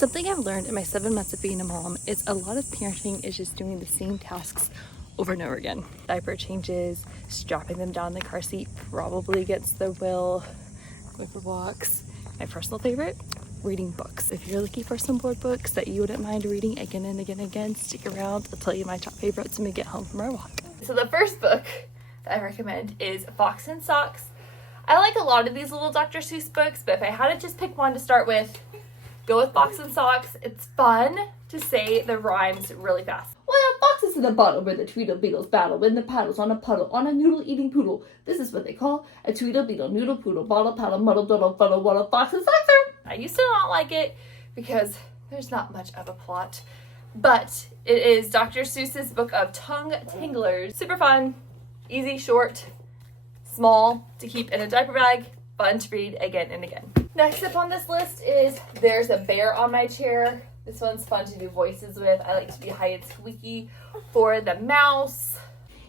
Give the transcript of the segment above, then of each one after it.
Something I've learned in my 7 months of being a mom is a lot of parenting is just doing the same tasks over and over again. Diaper changes, strapping them down in the car seat, probably against their will, going for walks. My personal favorite, reading books. If you're looking for some board books that you wouldn't mind reading again and again and again, stick around. I'll tell you my top favorites when we get home from our walk. So the first book that I recommend is Fox and Socks. I like a lot of these little Dr. Seuss books, but if I had to just pick one to start with, go with Fox and Socks. It's fun to say the rhymes really fast. Well, foxes in a bottle where the Tweedlebeetles battle when the paddles on a puddle on a noodle-eating poodle. This is what they call a Tweedlebeetle noodle poodle bottle paddle muddle duddle fuddle waddle fox and socks. I used to not like it because there's not much of a plot, but it is Dr. Seuss's book of tongue tinglers. Super fun, easy, short, small to keep in a diaper bag, fun to read again and again. Next up on this list is There's a Bear on My Chair. This one's fun to do voices with. I like to be high and squeaky for the mouse.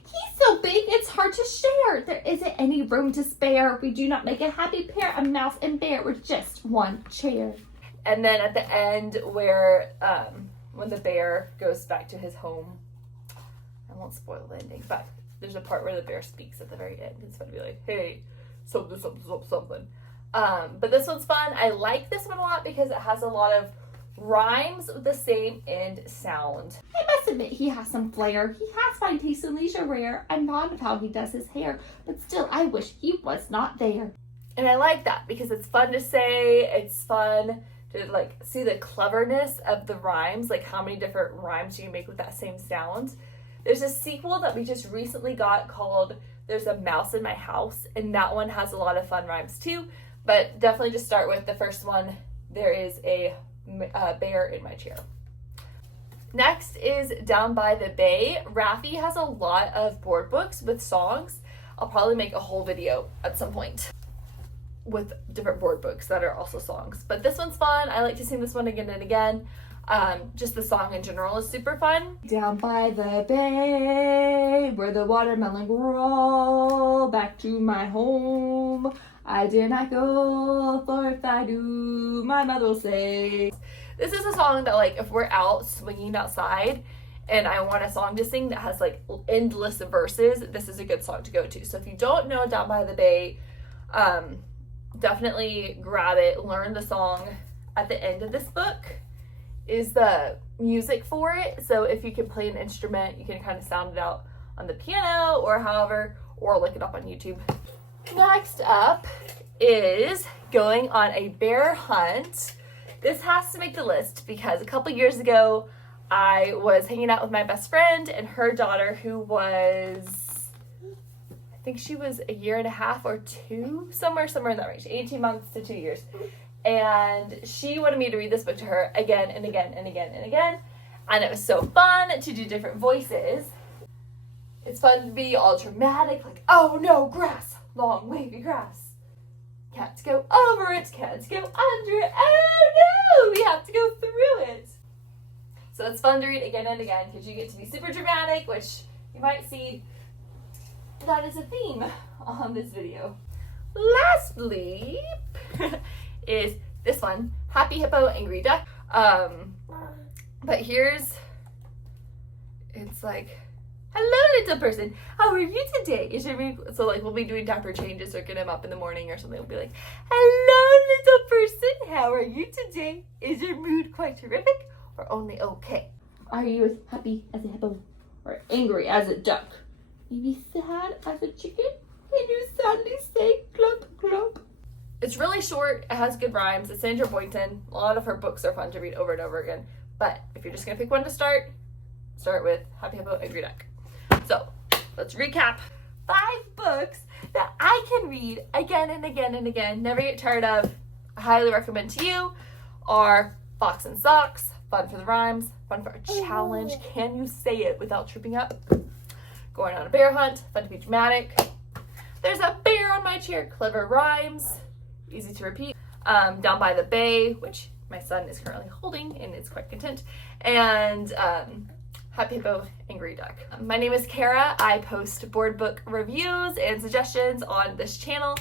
He's so big, it's hard to share. There isn't any room to spare. We do not make a happy pair, a mouse and bear with just one chair. And then at the end where, when the bear goes back to his home, I won't spoil the ending, but there's a part where the bear speaks at the very end. It's fun to be like, hey, something, something, something, something. But this one's fun. I like this one a lot because it has a lot of rhymes with the same end sound. I must admit he has some flair. He has fine taste in leisure wear. I'm fond of how he does his hair, but still I wish he was not there. And I like that because it's fun to say. It's fun to like see the cleverness of the rhymes, like how many different rhymes you can make with that same sound. There's a sequel that we just recently got called There's a Mouse in My House, and that one has a lot of fun rhymes too. But definitely just start with the first one. There is a bear in my chair. Next is Down by the Bay. Raffi has a lot of board books with songs. I'll probably make a whole video at some point with different board books that are also songs. But this one's fun. I like to sing this one again and again. Just the song in general is super fun. Down by the bay, where the watermelon grow, back to my home I did not go, for if I do, my mother will say. This is a song that, like, if we're out swinging outside and I want a song to sing that has, like, endless verses, this is a good song to go to. So if you don't know Down by the Bay, definitely grab it, learn the song. At the end of this book is the music for it. So if you can play an instrument, you can kind of sound it out on the piano or however, or look it up on YouTube. Next up is Going on a Bear Hunt. This has to make the list because a couple years ago I was hanging out with my best friend and her daughter, who was, I think she was a year and a half or two, somewhere in that range, 18 months to 2 years. And she wanted me to read this book to her again and again and again and again. And it was so fun to do different voices. It's fun to be all dramatic, like, oh no, grass, long wavy grass. Cats go over it, cats go under it. Oh no, we have to go through it. So it's fun to read again and again because you get to be super dramatic, which you might see that is a theme on this video. Lastly is this one, Happy Hippo, Angry Duck. But it's like, hello, little person. How are you today? Is your mood? So like we'll be doing diaper changes or get him up in the morning or something. We'll be like, hello, little person. How are you today? Is your mood quite terrific or only okay? Are you as happy as a hippo or angry as a duck? Maybe sad as a chicken? Can you sadly say clump clump? It's really short. It has good rhymes. It's Sandra Boynton. A lot of her books are fun to read over and over again. But if you're just gonna pick one to start with Happy Hippo, Angry Duck. So let's recap. 5 books that I can read again and again and again, never get tired of, I highly recommend to you, are Fox and Socks, fun for the rhymes, fun for a challenge, can you say it without tripping up? Going on a Bear Hunt, fun to be dramatic. There's a Bear on My Chair, clever rhymes, easy to repeat. Down by the Bay, which my son is currently holding and is quite content, and Happy Hippo, Angry Duck. My name is Kara. I post board book reviews and suggestions on this channel.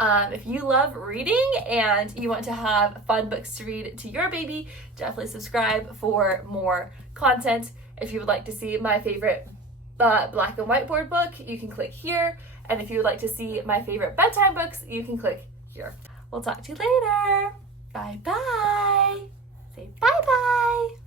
If you love reading and you want to have fun books to read to your baby, definitely subscribe for more content. If you would like to see my favorite black and whiteboard book, you can click here. And if you would like to see my favorite bedtime books, you can click here. We'll talk to you later. Bye bye. Say bye bye.